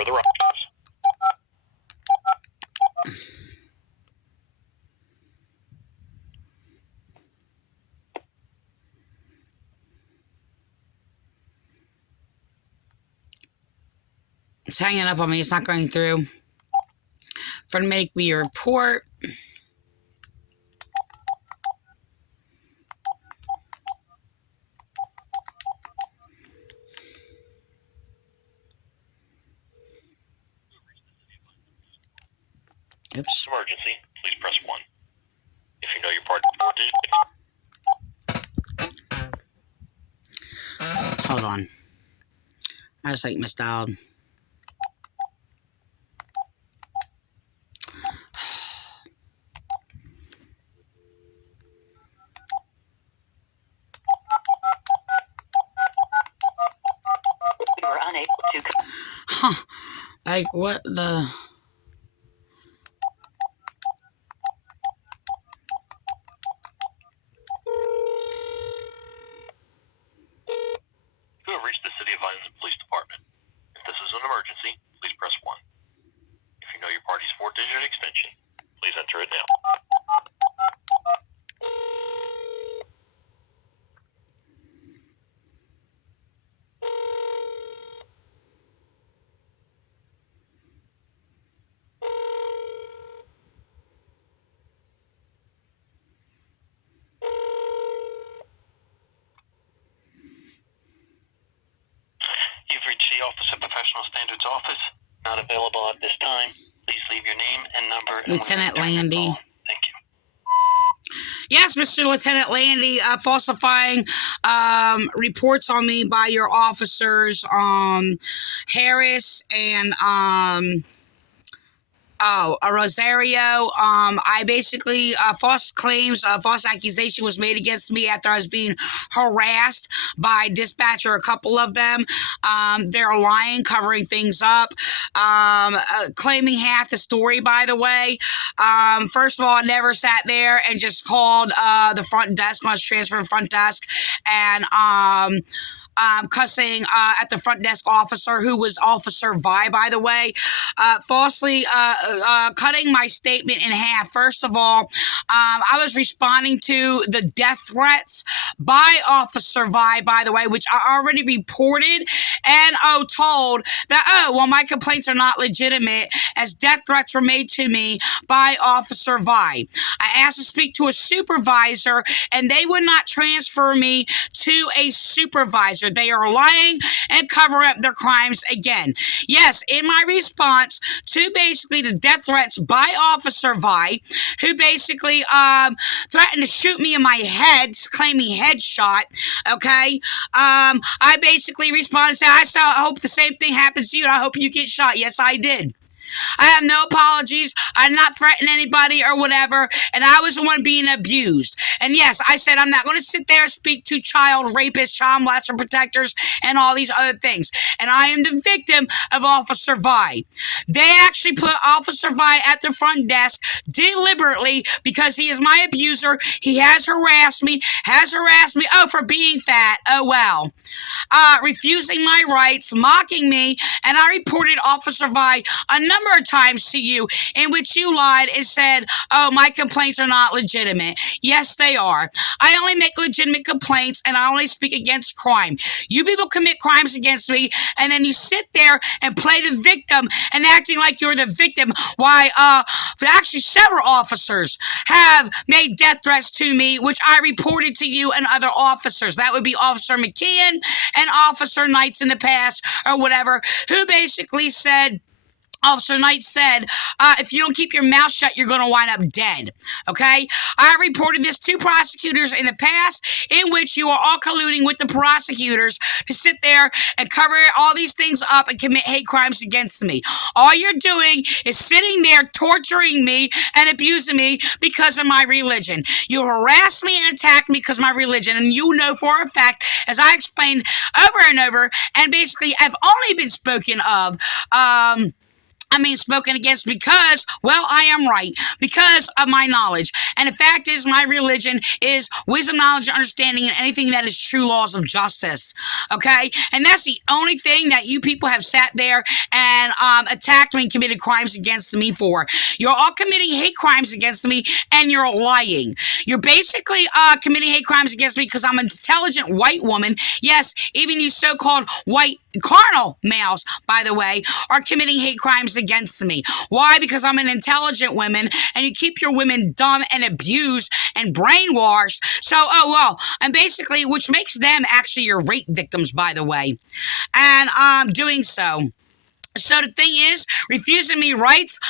further options. It's hanging up on me. It's not going through. For to make me a report. Oops. Emergency, please press 1. If you know your party's 4 digits. Hold on. I just like misdialed. You are unable to. Huh. Like, what the... You have reached the City of Vineland Police Department. If this is an emergency, please press 1. If you know your party's 4-digit extension, please enter it now. You've reached the Office of Professional Standards office. Not available at this time. Please leave your name and number. Lieutenant Landy. Thank you. Yes, Mr. Lieutenant Landy, falsifying reports on me by your officers, Harris and Rosario. I basically, false claims, false accusation was made against me after I was being harassed by dispatcher, a couple of them. They're lying, covering things up, claiming half the story, by the way. First of all, I never sat there and just called the front desk when I was transferred to front desk and cussing at the front desk officer, who was Officer Vi, by the way, falsely cutting my statement in half. First of all, I was responding to the death threats by Officer Vi, by the way, which I already reported and told that, well, my complaints are not legitimate as death threats were made to me by Officer Vi. I asked to speak to a supervisor and they would not transfer me to a supervisor. They are lying and covering up their crimes again. Yes, in my response to basically the death threats by Officer Vi, who basically threatened to shoot me in my head, claiming headshot, okay? I basically responded and said, I hope the same thing happens to you, and I hope you get shot. Yes, I did. I have no apologies. I did not threaten anybody or whatever, and I was the one being abused. And yes, I said I'm not going to sit there and speak to child rapists, child molester protectors, and all these other things. And I am the victim of Officer Vi. They actually put Officer Vi at the front desk deliberately because he is my abuser. He has harassed me, for being fat. Oh, well. Refusing my rights, mocking me, and I reported Officer Vi a number of times to you in which you lied and said, oh, my complaints are not legitimate. Yes, they are. I only make legitimate complaints and I only speak against crime. You people commit crimes against me and then you sit there and play the victim and acting like you're the victim. Why, actually several officers have made death threats to me, which I reported to you and other officers. That would be Officer McKeon and Officer Knights in the past or whatever, who basically said, Officer Knight said, if you don't keep your mouth shut, you're going to wind up dead, okay? I reported this to prosecutors in the past in which you are all colluding with the prosecutors to sit there and cover all these things up and commit hate crimes against me. All you're doing is sitting there torturing me and abusing me because of my religion. You harass me and attack me because of my religion, and you know for a fact, as I explained over and over, and basically have only been spoken of, spoken against because, well, I am right, because of my knowledge. And the fact is, my religion is wisdom, knowledge, and understanding, and anything that is true laws of justice. Okay? And that's the only thing that you people have sat there and attacked me and committed crimes against me for. You're all committing hate crimes against me, and you're lying. You're basically committing hate crimes against me because I'm an intelligent white woman. Yes, even you so-called white carnal males, by the way, are committing hate crimes against me. Why? Because I'm an intelligent woman, and you keep your women dumb and abused and brainwashed. So, and basically, which makes them actually your rape victims, by the way. And doing so. So the thing is, refusing me rights,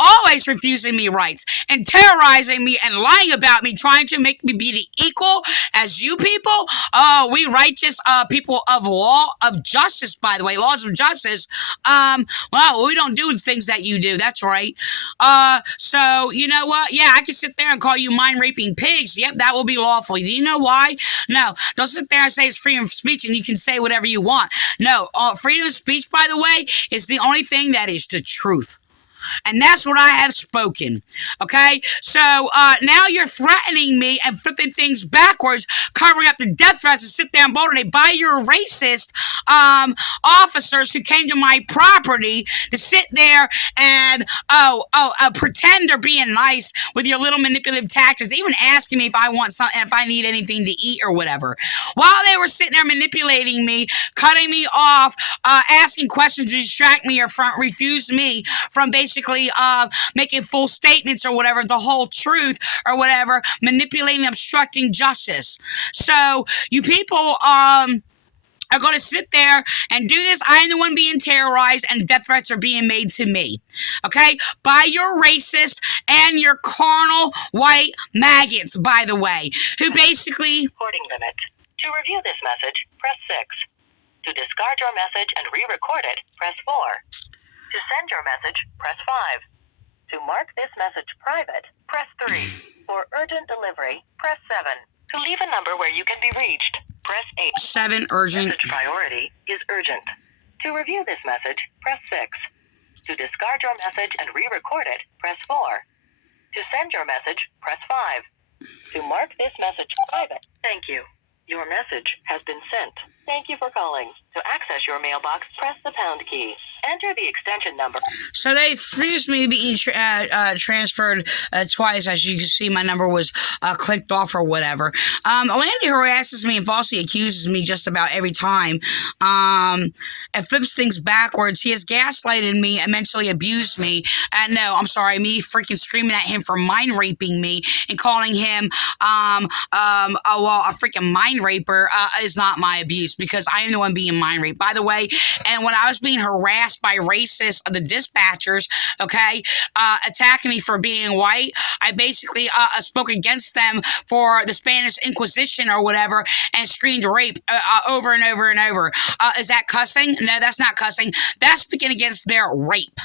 always refusing me rights, and terrorizing me and lying about me, trying to make me be the equal as you people. We righteous people of law, of justice, by the way, laws of justice. Well, we don't do the things that you do. That's right. So you know what? Yeah, I can sit there and call you mind-raping pigs. Yep, that will be lawful. Do you know why? No, don't sit there and say it's freedom of speech and you can say whatever you want. No, freedom of speech, by the way, is the only thing that is the truth. And that's what I have spoken. Okay? So, now you're threatening me and flipping things backwards, covering up the death threats and sit there and boldly by your racist, officers who came to my property to sit there and, pretend they're being nice with your little manipulative tactics, even asking me if I want something, if I need anything to eat or whatever. While they were sitting there manipulating me, cutting me off, asking questions to distract me or refuse me from basically making full statements or whatever, the whole truth or whatever, manipulating, obstructing justice. So you people are going to sit there and do this. I am the one being terrorized and death threats are being made to me. Okay? By your racist and your carnal white maggots, by the way, who basically... Recording limit. To review this message, press 6. To discard your message and re-record it, press 4. To send your message, press 5. To mark this message private, press 3. For urgent delivery, press 7. To leave a number where you can be reached, press 8. 7 urgent. Message priority is urgent. To review this message, press 6. To discard your message and re-record it, press 4. To send your message, press 5. To mark this message private, thank you. Your message has been sent. Thank you for calling. To access your mailbox, press the pound key. Enter the extension number. So they refused me to be transferred twice. As you can see, my number was clicked off or whatever. Landy harasses me and falsely accuses me just about every time. And flips things backwards. He has gaslighted me and mentally abused me. No, I'm sorry, me freaking screaming at him for mind raping me and calling him, a freaking mind raper is not my abuse because I am the one being mind raped. By the way, and when I was being harassed by racists, the dispatchers, okay, attacking me for being white, I basically spoke against them for the Spanish Inquisition or whatever and screamed rape over and over and over. Is that cussing? No, that's not cussing. That's speaking against their rape.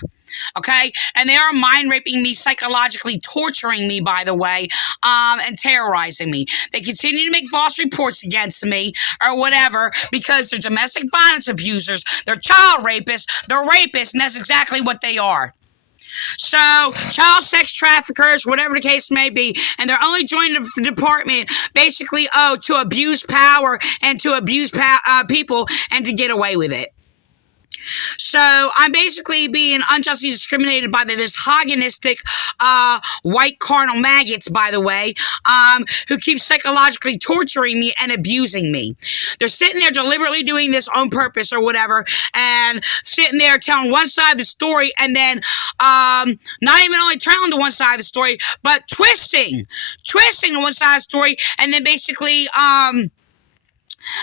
Okay? And they are mind raping me, psychologically torturing me, by the way, and terrorizing me. They continue to make false reports against me or whatever because they're domestic violence abusers, they're child rapists, they're rapists, and that's exactly what they are. So, child sex traffickers, whatever the case may be, and they're only joining the department basically, to abuse power and to abuse people and to get away with it. So I'm basically being unjustly discriminated by the misogynistic white carnal maggots, by the way, who keep psychologically torturing me and abusing me. They're sitting there deliberately doing this on purpose or whatever, and sitting there telling one side of the story, and then not even only telling the one side of the story, but twisting the one side of the story, and then basically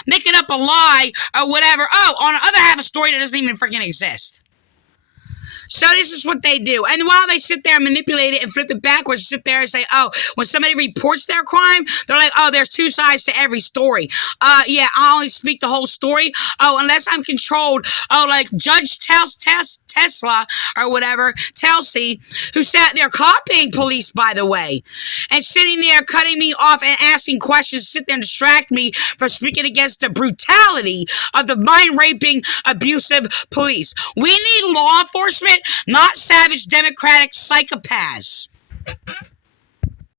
making up a lie or whatever. On the other half of a story that doesn't even freaking exist. So this is what they do. And while they sit there and manipulate it and flip it backwards, sit there and say, when somebody reports their crime, they're like, there's two sides to every story. Yeah, I only speak the whole story. Unless I'm controlled, like Judge Tess Tesla or whatever, Telsey, who sat there copying police, by the way, and sitting there cutting me off and asking questions, sit there and distract me from speaking against the brutality of the mind-raping, abusive police. We need law enforcement, not savage Democratic psychopaths.